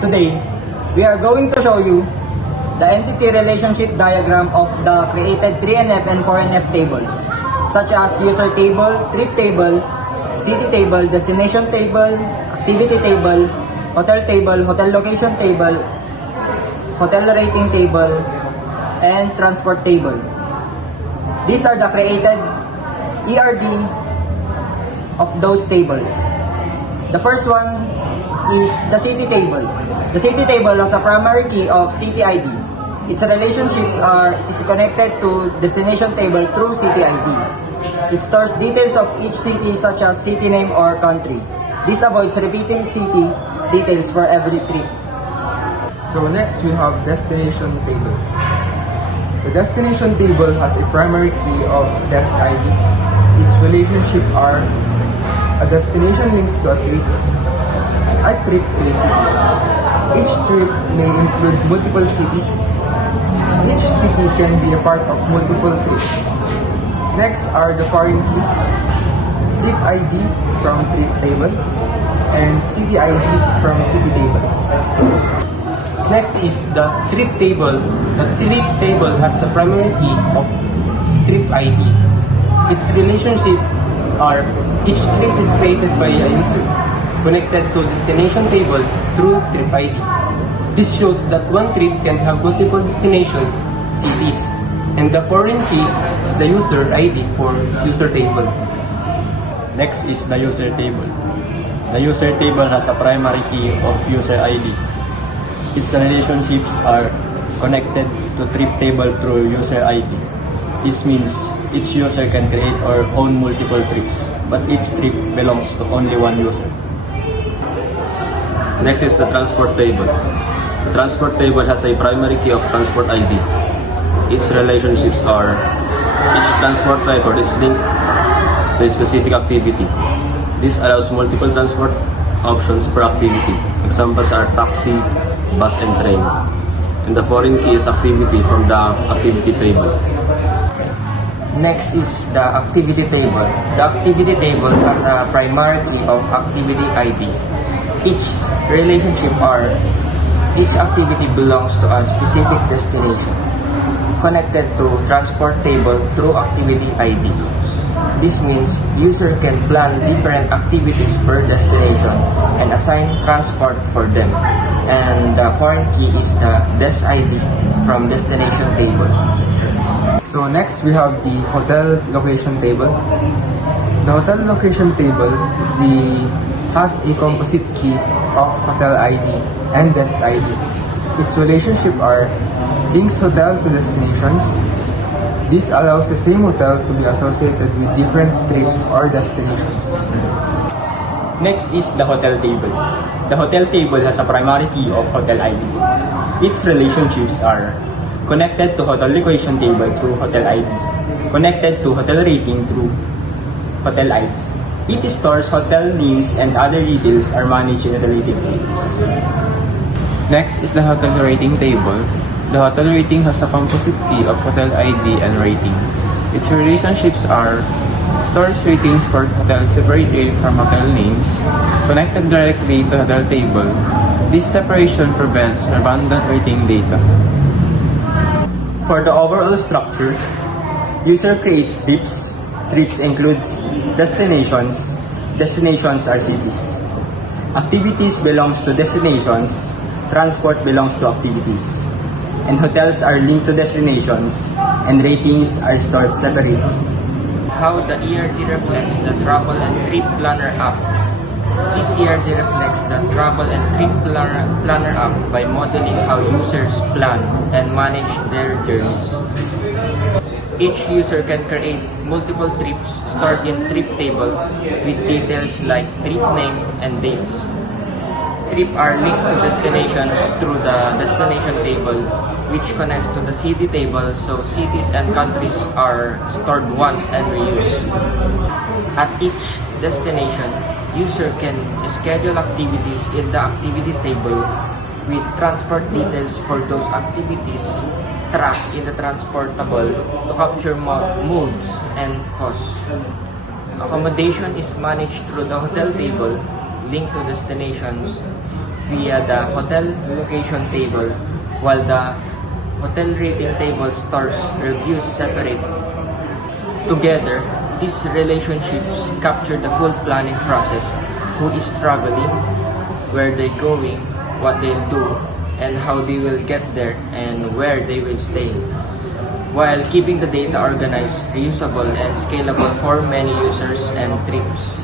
Today, we are going to show you the entity relationship diagram of the created 3NF and 4NF tables, such as user table, trip table, city table, destination table, activity table, hotel location table, hotel rating table, and transport table. These are the created ERD of those tables. The first one is the city table. The city table has a primary key of city ID. Its relationships are, it is connected to destination table through city ID. It stores details of each city such as city name or country. This avoids repeating city details for every trip. So next we have destination table. The destination table has a primary key of Dest ID. Its relationship are a destination links to a trip to the city. Each trip may include multiple cities. Each city can be a part of multiple trips. Next are the foreign keys, trip ID from trip table, and city ID from city table. Next is the trip table. The trip table has a primary key of trip ID. Its relationship are each trip is created by a user connected to destination table through trip ID. This shows that one trip can have multiple destination cities, and the foreign key is the user ID for user table. Next is the user table. The user table has a primary key of user ID. Its relationships are connected to trip table through user ID. This means each user can create or own multiple trips, but each trip belongs to only one user. Next is the transport table. The transport table has a primary key of transport ID. Its relationships are each transport record is linked to a specific activity. This allows multiple transport options per activity. Examples are taxi, bus, and train. And the foreign key is activity from the activity table. Next is the activity table. The activity table has a primary key of activity ID. Each relationship are each activity belongs to a specific destination connected to transport table through activity ID. This means user can plan different activities per destination and assign transport for them. And the foreign key is the Des ID from destination table. So next we have the hotel location table. The hotel location table has a composite key of hotel ID and Dest ID. Its relationship are links hotel to destinations. This allows the same hotel to be associated with different trips or destinations. Next is the hotel table. The hotel table has a primary key of hotel ID. Its relationships are connected to hotel location table through hotel ID, connected to hotel rating through hotel ID. It stores hotel names and other details are managed in the rating tables. Next is the hotel rating table. The hotel rating has a composite key of hotel ID and rating. Its relationships are stores ratings for hotels separated from hotel names, connected directly to hotel table. This separation prevents redundant rating data. For the overall structure, user creates trips. Trips includes destinations. Destinations are cities. Activities belongs to destinations. Transport belongs to activities. And hotels are linked to destinations. And ratings are stored separately. How the ERD reflects the travel and trip planner app. This ERD reflects the travel and trip planner app by modeling how users plan and manage their journeys. Each user can create multiple trips stored in trip table with details like trip name and dates. Trip are linked to destinations through the destination table, which connects to the city table, so cities and countries are stored once and reused. At each destination, user can schedule activities in the activity table with transport details for those activities tracked in the transportable to capture modes and costs. Accommodation is managed through the hotel table link to destinations via the hotel location table, while the hotel rating table stores reviews separate. Together, these relationships capture the full planning process: who is traveling, where they're going, what they'll do, and how they will get there, and where they will stay, while keeping the data organized, reusable, and scalable for many users and trips.